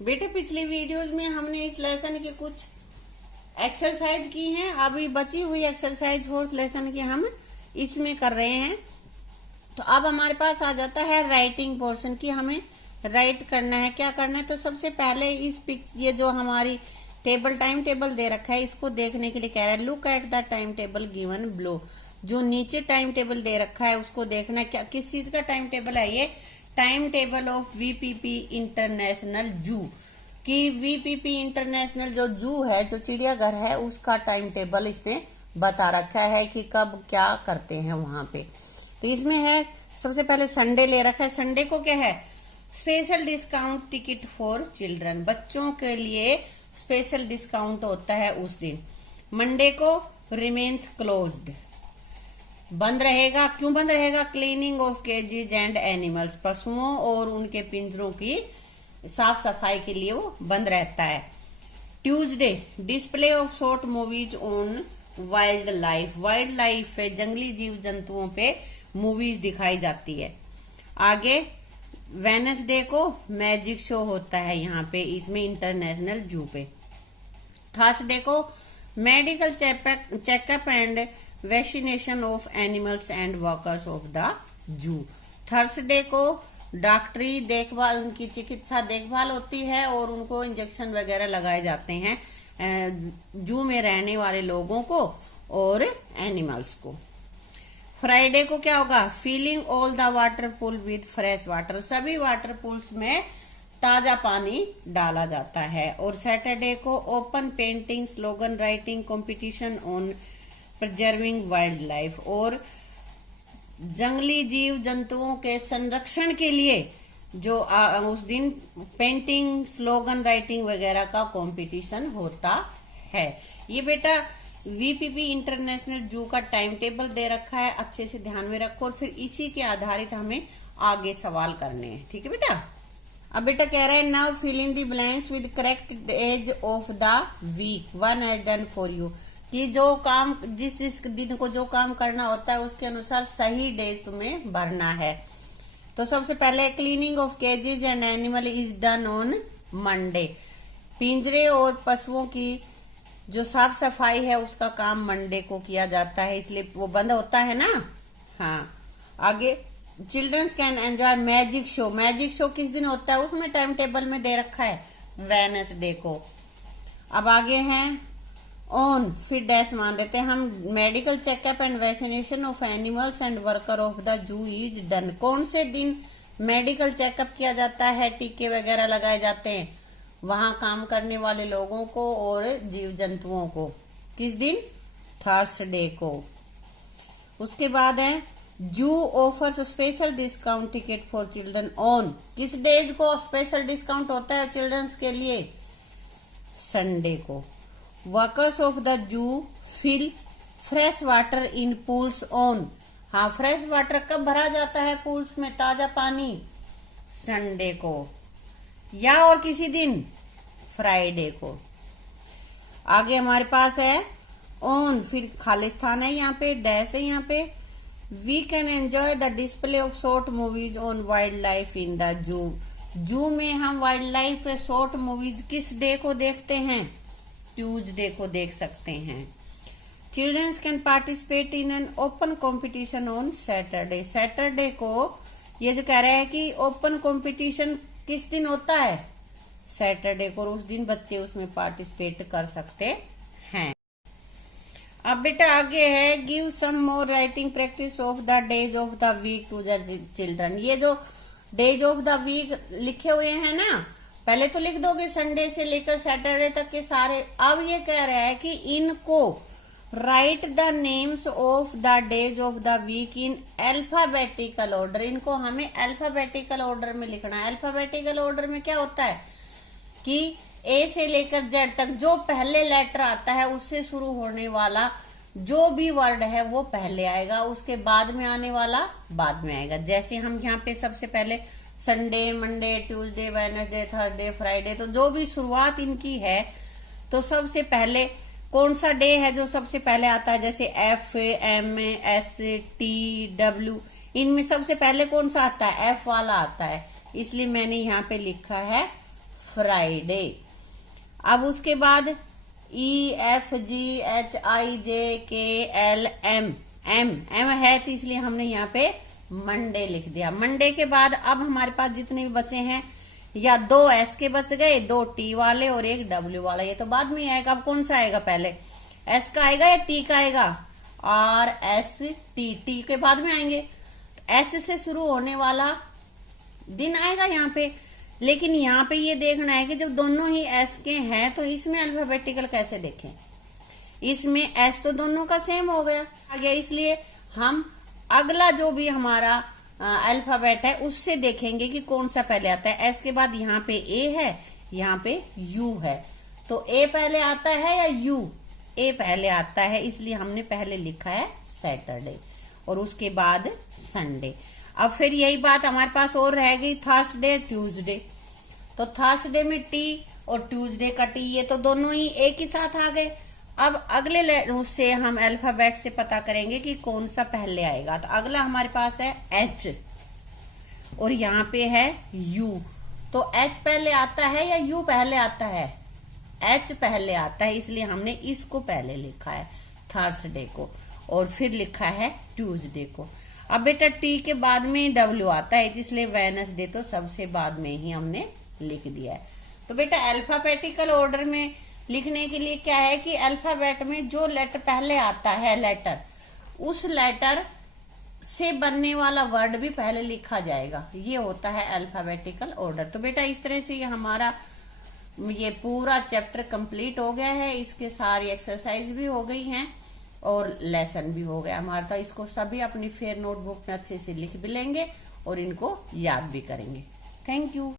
बेटे पिछली वीडियोज में हमने इस लेसन की कुछ एक्सरसाइज की हैं। अभी बची हुई एक्सरसाइज फोर्थ लेसन की हम इसमें कर रहे हैं। तो अब हमारे पास आ जाता है राइटिंग पोर्शन की, हमें राइट करना है। क्या करना है, तो सबसे पहले ये जो हमारी टाइम टेबल दे रखा है, इसको देखने के लिए कह रहा है look at the time table given below. जो नीचे टाइम टेबल दे रखा है उसको देखना है। क्या किस चीज का टाइम टेबल है ये? Time table of VPP international जू कि वीपीपी इंटरनेशनल जो जू है, जो चिड़ियाघर है, उसका टाइम टेबल इसने बता रखा है कि कब क्या करते हैं वहां पे। तो इसमें है सबसे पहले संडे ले रखा है। संडे को क्या है? Special discount ticket for children, बच्चों के लिए स्पेशल डिस्काउंट होता है उस दिन। मंडे को रिमेन्स क्लोज्ड, बंद रहेगा। क्यों बंद रहेगा? Cleaning of cages and animals, पशुओं और उनके पिंजरों की साफ सफाई के लिए वो बंद रहता है। Tuesday display of short movies on wild life, wild life है जंगली जीव जंतुओं पे मूवीज दिखाई जाती है। आगे वेडनेसडे को मैजिक शो होता है यहाँ पे, इसमें इंटरनेशनल जू पे। थर्सडे को medical checkup and vaccination of animals and workers of the जू। थर्सडे को डॉक्टरी देखभाल, उनकी चिकित्सा देखभाल होती है और उनको इंजेक्शन वगैरह लगाए जाते हैं जू में रहने वाले लोगों को और एनिमल्स को। फ्राइडे को क्या होगा? Filling all the water pool with fresh water, सभी वाटर पूल्स में ताजा पानी डाला जाता है। और सैटरडे को open painting slogan writing competition on preserving wildlife, और जंगली जीव जंतुओं के संरक्षण के लिए जो उस दिन पेंटिंग स्लोगन राइटिंग वगैरह का कंपटीशन होता है। ये बेटा वीपीपी इंटरनेशनल जू का टाइम टेबल दे रखा है, अच्छे से ध्यान में रखो और फिर इसी के आधारित हमें आगे सवाल करने हैं। ठीक है बेटा। अब बेटा कह रहा है now fill in the blanks with correct days of the week, one has done for you, कि जो काम जिस दिन को जो काम करना होता है उसके अनुसार सही डेज तुम्हें भरना है। तो सबसे पहले cleaning of cages and animal is done on Monday, पिंजरे और पशुओं की जो साफ सफाई है उसका काम मंडे को किया जाता है, इसलिए वो बंद होता है ना। हाँ, आगे childrens can enjoy magic show, magic show किस दिन होता है उसमें टाइम टेबल में दे रखा है, वेडनेसडे को। अब आगे हैं ऑन, फिर डैश मान लेते हैं हम, medical checkup and vaccination of animals and worker of the जू इज डन, कौन से दिन मेडिकल चेकअप किया जाता है, टीके वगैरह लगाए जाते हैं वहां काम करने वाले लोगों को और जीव जंतुओं को? किस दिन? थर्सडे को। उसके बाद है zoo offers special discount ticket for children on, किस डेज को स्पेशल डिस्काउंट होता है चिल्ड्रंस के लिए? संडे को। Workers of the zoo fill fresh water in pools on, हाँ फ्रेश वाटर कब भरा जाता है पूल्स में, ताजा पानी? संडे को। या और किसी दिन? फ्राइडे को। आगे हमारे पास है ऑन, फिर खालिस्तान है यहाँ पे, डैश है यहाँ पे, we can enjoy the display of short movies on wildlife in the zoo, zoo में हम वाइल्ड लाइफ पे शॉर्ट मूवीज किस डे को देखते हैं? ट्यूसडे को देख सकते हैं। Childrens can participate in an open competition on Saturday, Saturday को ये जो कह रहे हैं कि ओपन कॉम्पिटिशन किस दिन होता है? सैटरडे को, और उस दिन बच्चे उसमें पार्टिसिपेट कर सकते हैं। अब बेटा आगे है give some more writing practice of the days of the week to the children, ये जो डेज ऑफ द वीक लिखे हुए हैं ना, पहले तो लिख दोगे संडे से लेकर सैटरडे तक के सारे। अब ये कह रहा है कि इनको write the names of the days of the week in alphabetical order, इनको हमें अल्फाबेटिकल ऑर्डर में लिखना है। अल्फाबेटिकल ऑर्डर में क्या होता है कि ए से लेकर जेड तक जो पहले लेटर आता है उससे शुरू होने वाला जो भी वर्ड है वो पहले आएगा, उसके बाद में आने वाला बाद में आएगा। जैसे हम यहाँ पे सबसे पहले Sunday, Monday, Tuesday, Wednesday, Thursday, Friday, तो जो भी शुरुआत इनकी है तो सबसे पहले कौन सा डे है जो सबसे पहले आता है? जैसे F, M, S, T, W, इनमें सबसे पहले कौन सा आता है? एफ वाला आता है, इसलिए मैंने यहाँ पे लिखा है फ्राइडे। अब उसके बाद EFGHIJKL M है तो इसलिए हमने यहाँ पे मंडे लिख दिया। मंडे के बाद अब हमारे पास जितने भी बचे हैं, या 2 S के बच गए, 2 T वाले और 1 W वाला। ये तो बाद में आएगा। अब कौन सा आएगा पहले, S का आएगा या T का आएगा? RST, T के बाद में आएंगे। S से शुरू होने वाला दिन आएगा यहाँ पे। लेकिन यहाँ पे ये देखना है कि जब दोनों ही S के हैं तो इसमें अल्फाबेटिकल कैसे देखें। इसमें S तो दोनों का सेम हो गया आ गया, इसलिए हम अगला जो भी हमारा अल्फाबेट है उससे देखेंगे कि कौन सा पहले आता है। S के बाद यहाँ पे A है, यहाँ पे U है, तो A पहले आता है या U? A पहले आता है, इसलिए हमने पहले लिखा है सैटरडे और उसके बाद संडे। अब फिर यही बात हमारे पास और रह गई थर्सडे, ट्यूसडे। तो थर्सडे में T और ट्यूसडे का T, ये तो दोनों ही एक ही साथ आ गए। अब अगले उससे हम अल्फाबेट से पता करेंगे कि कौन सा पहले आएगा। तो अगला हमारे पास है H और यहाँ पे है U। तो H पहले आता है या U पहले आता है? H पहले आता है, इसलिए हमने इसको पहले लिखा है थर्सडे को, और फिर लिखा है ट्यूसडे को। अब बेटा T के बाद में W आता है, इसलिए वेडनेसडे तो सबसे बाद में ही हमने लिख दिया है। तो बेटा अल्फाबेटिकल ऑर्डर में लिखने के लिए क्या है कि अल्फाबेट में जो लेटर पहले आता है, लेटर, उस लेटर से बनने वाला वर्ड भी पहले लिखा जाएगा। ये होता है अल्फाबेटिकल ऑर्डर। तो बेटा इस तरह से ये हमारा ये पूरा चैप्टर कंप्लीट हो गया है। इसके सारी एक्सरसाइज भी हो गई हैं और लेसन भी हो गया हमारा। तो इसको सभी अपनी फेयर नोटबुक में अच्छे से लिख भी लेंगे और इनको याद भी करेंगे। Thank you.